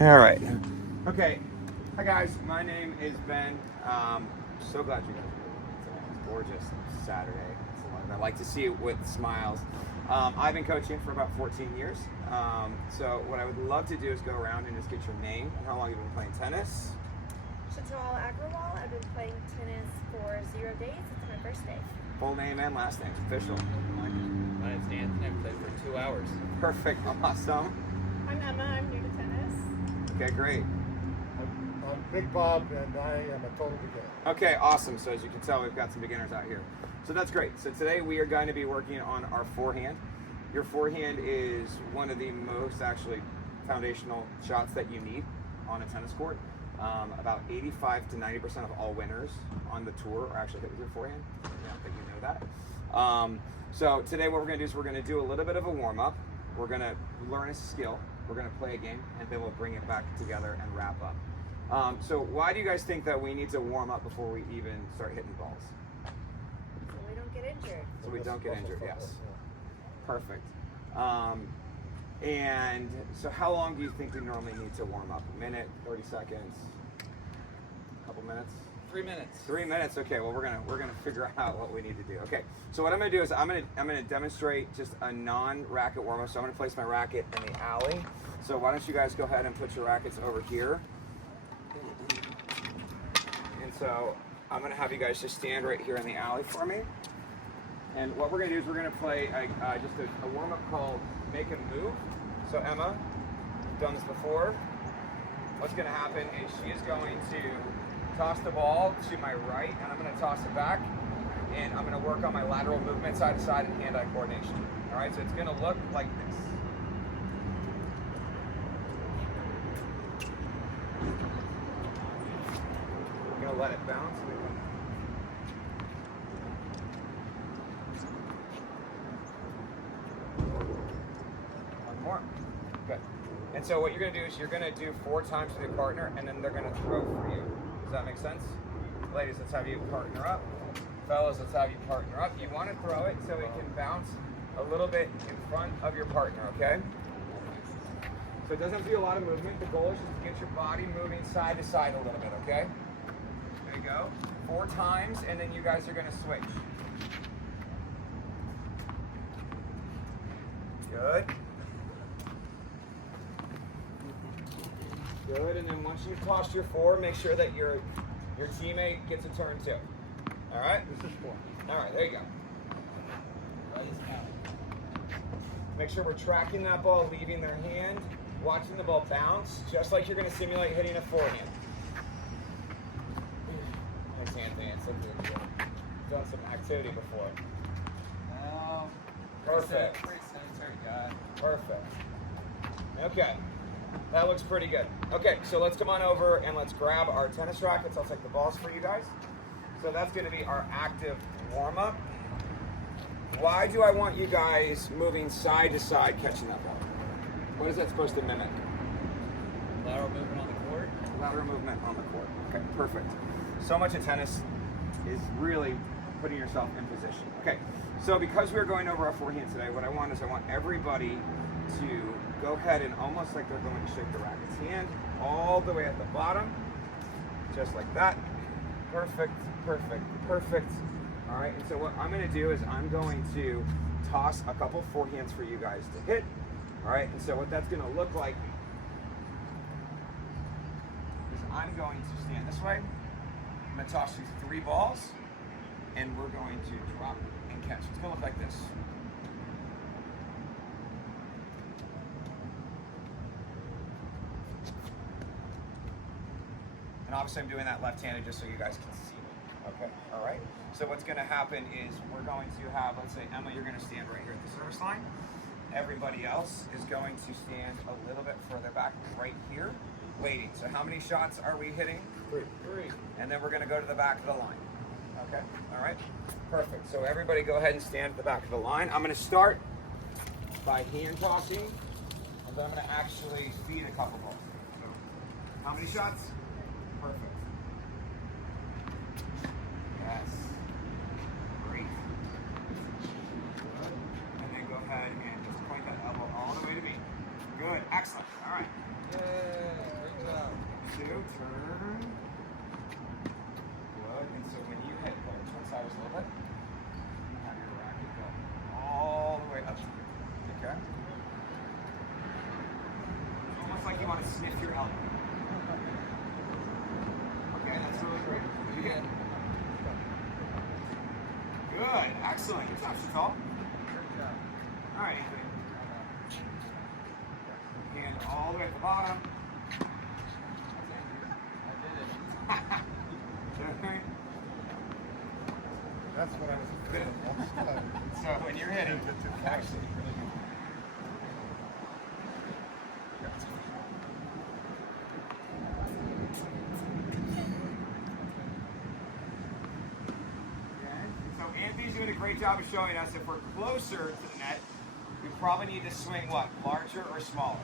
All right. Okay. Hi guys, my name is Ben. So glad you guys are here. It's a gorgeous Saturday. I like to see it with smiles. I've been coaching for about 14 years. So what I would love to do is go around and just get your name and how long you've been playing tennis. Chantal Agrawal. I've been playing tennis for 0 days. It's my first day. Full name and last name, official. My name's Anthony. I've played for 2 hours. Perfect, awesome. I'm Emma. I'm new to tennis. Okay, great. I'm Big Bob, and I am a total beginner. Okay, awesome. So as you can tell, we've got some beginners out here. So that's great. So today we are going to be working on our forehand. Your forehand is one of the most actually foundational shots that you need on a tennis court. About 85 to 90% of all winners on the tour are actually hit with your forehand. I don't think you know that. So today what we're going to do is we're going to do a little bit of a warm-up. We're going to learn a skill. We're going to play a game, and then we'll bring it back together and wrap up. So why do you guys think that we need to warm up before we even start hitting balls? So we don't get injured. So we don't get injured, yes. Perfect. And so how long do you think we normally need to warm up? A minute, 30 seconds, a couple minutes? 3 minutes. 3 minutes. Okay. Well, we're gonna figure out what we need to do. Okay. So what I'm gonna do is I'm gonna demonstrate just a non-racket warm-up. So I'm gonna place my racket in the alley. So why don't you guys go ahead and put your rackets over here? And so I'm gonna have you guys just stand right here in the alley for me. And what we're gonna do is we're gonna play just a warm-up called Make a Move. So Emma, you've done this before. What's gonna happen is she is going to toss the ball to my right, and I'm going to toss it back, and I'm going to work on my lateral movement side to side and hand-eye coordination. All right, so it's going to look like this. I'm going to let it bounce. One more. Good. And so what you're going to do is you're going to do 4 times with your partner, and then they're going to throw for you. Does that make sense? Ladies, let's have you partner up. Fellas, let's have you partner up. You want to throw it so it can bounce a little bit in front of your partner, okay? So it doesn't have to be a lot of movement. The goal is just to get your body moving side to side a little bit, okay? There you go. 4 times, and then you guys are going to switch. Good. Good, and then once you've tossed your 4, make sure that your teammate gets a turn too. All right? This is 4. All right, there you go. Make sure we're tracking that ball, leaving their hand, watching the ball bounce, just like you're going to simulate hitting a forehand. Thanks, Anthony. It's you've done some activity before. Perfect. Pretty sedentary guy. Perfect. Okay. That looks pretty good. Okay, so let's come on over and let's grab our tennis rackets. I'll take the balls for you guys. So that's going to be our active warm-up. Why do I want you guys moving side to side catching that ball? What is that supposed to mimic? Lateral movement on the court. Lateral movement on the court. Okay, perfect. So much of tennis is really putting yourself in position. Okay, so because we're going over our forehand today, what I want is I want everybody to go ahead and almost like they're going to shake the racket's hand all the way at the bottom, just like that. Perfect, perfect, perfect. All right, and so what I'm going to do is I'm going to toss a couple forehands for you guys to hit. All right, and so what that's going to look like is I'm going to stand this way. I'm going to toss you 3 balls, and we're going to drop and catch. It's going to look like this. And obviously I'm doing that left-handed just so you guys can see me. Okay, all right? So what's gonna happen is we're going to have, let's say, Emma, you're gonna stand right here at the service line. Everybody else is going to stand a little bit further back right here, waiting. So how many shots are we hitting? 3. And then we're gonna go to the back of the line. Okay, all right? Perfect, so everybody go ahead and stand at the back of the line. I'm gonna start by hand tossing, and then I'm gonna actually feed a couple balls. So, how many shots? Perfect. Yes. Great. Good. And then go ahead and just point that elbow all the way to me. Good. Excellent. All right. Yay. Great job. 2, turn. Good. And so when you hit, turn sideways a little bit. Have your racket go all the way up to here. Okay? It's almost like you want to sniff your elbow. Okay, that's really great. You get it. Good. Excellent. Good job, Chantal. Great job. All right, Anthony. Hand all the way at the bottom. I did Turn. That's what I was afraid of. So when you're hitting, actually, so Anthony's doing a great job of showing us if we're closer to the net, we probably need to swing what? Larger or smaller?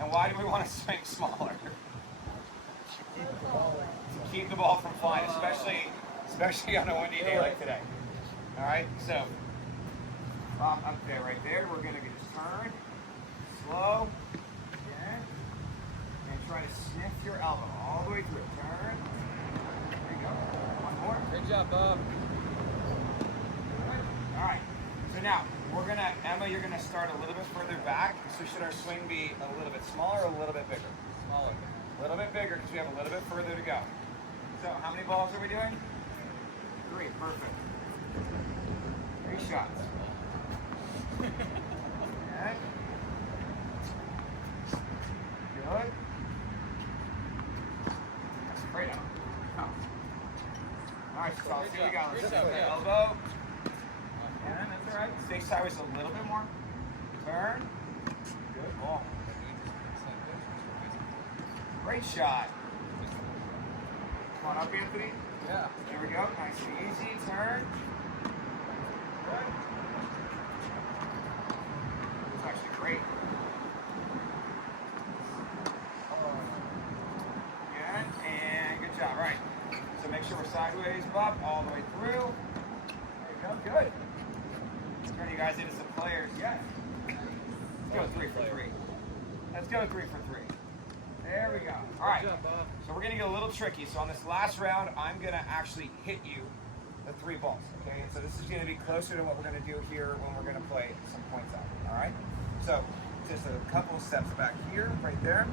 And why do we want to swing smaller? To keep the ball from flying, especially on a windy day like today. All right, so up there, right there, we're going to just turn, slow, again, and try to sniff your elbow all the way through. Turn. There you go. One more. Great job, Bob. All right. So now Emma, you're gonna start a little bit further back. So should our swing be a little bit smaller or a little bit bigger? Smaller. A little bit bigger because we have a little bit further to go. So how many balls are we doing? 3. Perfect. 3 shots. Okay. Good. That's great. Oh. All right, so here we go. Let's Good see job, the yeah. elbow. And that's all right. Stay sideways a little bit more. Turn. Good ball. Great shot. Come on up, Anthony. Yeah. There we go. Nice and easy. Turn. Good. That's actually great. Good. And good job. Right. So make sure we're sideways, Bob, all the way through. There you go. Good. Turn you guys into some players. Yes. Let's go 3 for 3. Let's go 3 for 3. There we go. All right. Good job, Bob. So we're going to get a little tricky. So on this last round, I'm going to actually hit you the 3 balls. Okay. And so this is going to be closer to what we're going to do here when we're going to play some points out. All right. So just a couple of steps back here, right there.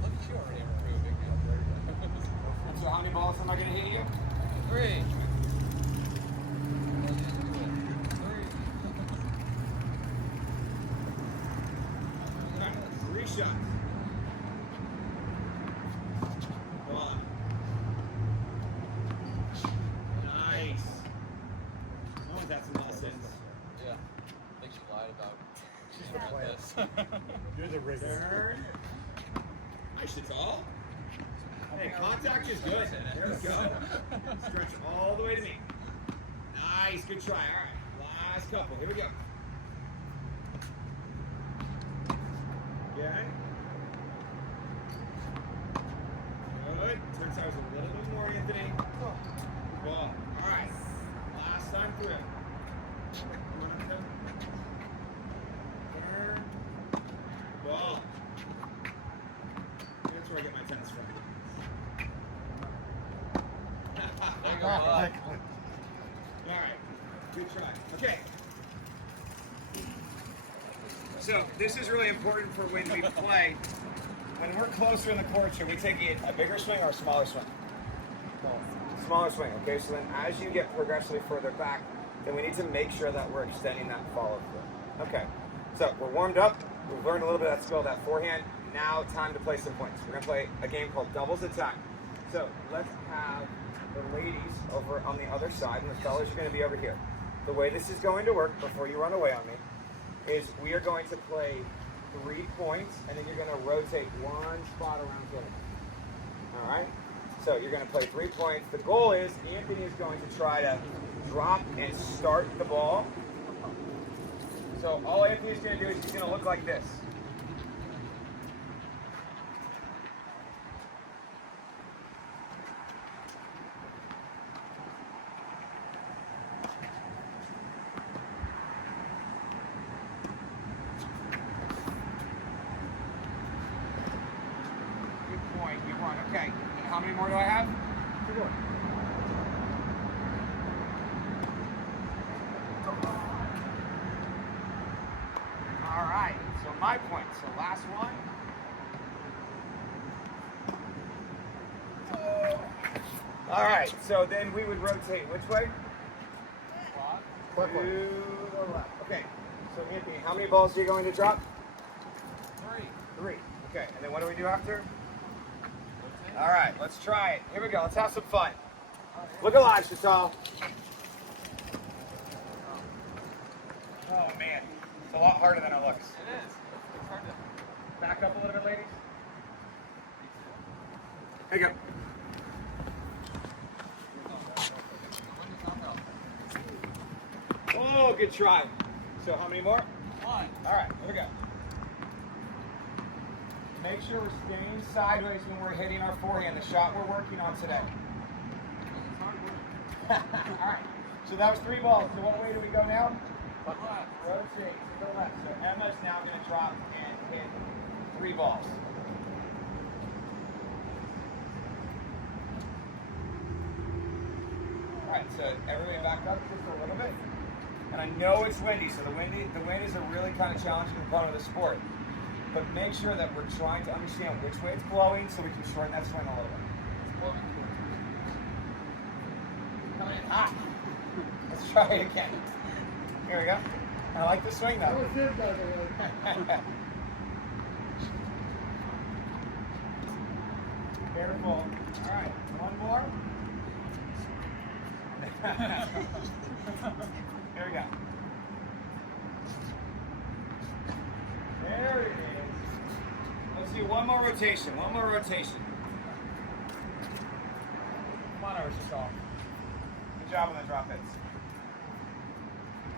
Look at you already improving. And so how many balls am I going to hit you? 3. 3 shots. Come on. Nice. No one's had some lessons. Yeah. I think she lied about She's about the player. this. You're the rigger. Turn. Nice, Chantal. Hey, contact is good. There we go. Stretch all the way to me. Nice, good try. All right, last couple. Here we go. Again. Good. Turn sideways a little bit more, Anthony. Good ball. All right. Last time through. Come on up there. Turn. Ball. That's where I get my tennis from. There you go, Bob. All right, good try. Okay. So this is really important for when we play. When we're closer in the court, should we take a bigger swing or a smaller swing? Smaller swing. Okay. So then, as you get progressively further back, then we need to make sure that we're extending that follow through. Okay. So we're warmed up. We've learned a little bit of that skill, that forehand. Now time to play some points. We're gonna play a game called doubles attack. So let's have the ladies over on the other side, and the fellas are going to be over here. The way this is going to work, before you run away on me, is we are going to play 3 points, and then you're going to rotate 1 spot around the other. All right? So you're going to play 3 points. The goal is Anthony is going to try to drop and start the ball. So all Anthony's going to do is he's going to look like this. many more do I have? 2 more. All right, so my point. So last one. All right, so then we would rotate which way? Quick To one. the left. Okay, so Anthony, how many balls are you going to drop? 3. 3. Okay, and then what do we do after? All right, let's try it. Here we go. Let's have some fun. Look alive, Chantal. Oh man, it's a lot harder than it looks. It is. It's hard to. Back up a little bit, ladies. Here you go. Oh, good try. So how many more? 1. All right, here we go. Make sure we're staying sideways when we're hitting our forehand, the shot we're working on today. It's hard work. All right, so that was 3 balls. So what way do we go now? Left. Rotate to the left. So Emma's now going to drop and hit 3 balls. All right, so everybody back up just a little bit. And I know it's windy, so the wind is a really kind of challenging component of the sport. But make sure that we're trying to understand which way it's blowing so we can shorten that swing a little bit. It's blowing towards me. Coming in hot. Let's try it again. Here we go. I like the swing That though. was it, by the way. Careful. All right, one more. Here we go. There it is. Let's do one more rotation. One more rotation. Come on over, Chantal. Good job on the drop hits.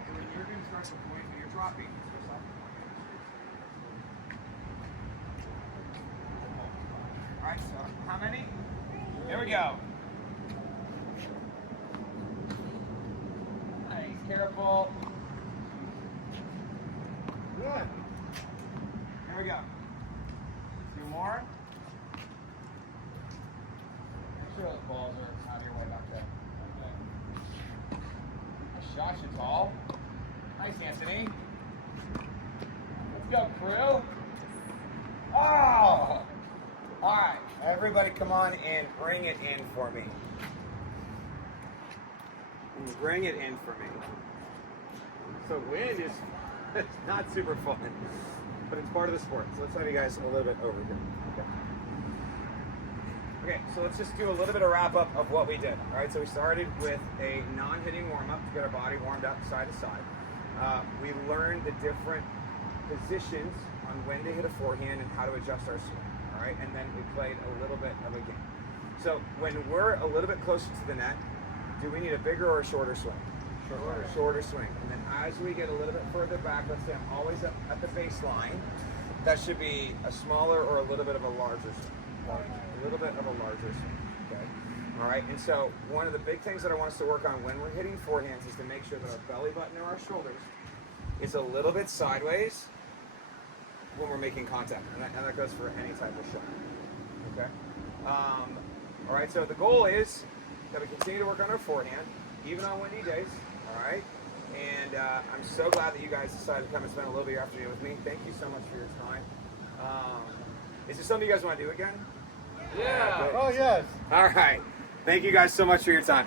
And when you're going to start the point when you're dropping, switch off the point. All right, so how many? There we go. Nice, careful. Good. Here we go. 2 more. Make sure those balls are out of your way back there. Okay. Nice shot, Chantal. Nice, Anthony. Let's go, crew. Oh! All right, everybody come on and bring it in for me. Bring it in for me. So wind is it's not super fun, but it's part of the sport. So let's have you guys a little bit over here. Okay, so let's just do a little bit of wrap up of what we did. All right, so we started with a non-hitting warm-up to get our body warmed up side to side. We learned the different positions on when to hit a forehand and how to adjust our swing. All right, and then we played a little bit of a game. So when we're a little bit closer to the net, do we need a bigger or a shorter swing? Shorter swing. And then as we get a little bit further back, let's say I'm always up at the baseline, that should be a smaller or a little bit of a larger swing. A little bit of a larger swing. Okay. All right. And so one of the big things that I want us to work on when we're hitting forehands is to make sure that our belly button or our shoulders is a little bit sideways when we're making contact, and that goes for any type of shot. Okay. All right. So the goal is that we continue to work on our forehand, even on windy days. All right. And I'm so glad that you guys decided to come and spend a little bit of your afternoon with me. Thank you so much for your time. Is this something you guys want to do again? Yeah. Oh, yes. All right. Thank you guys so much for your time.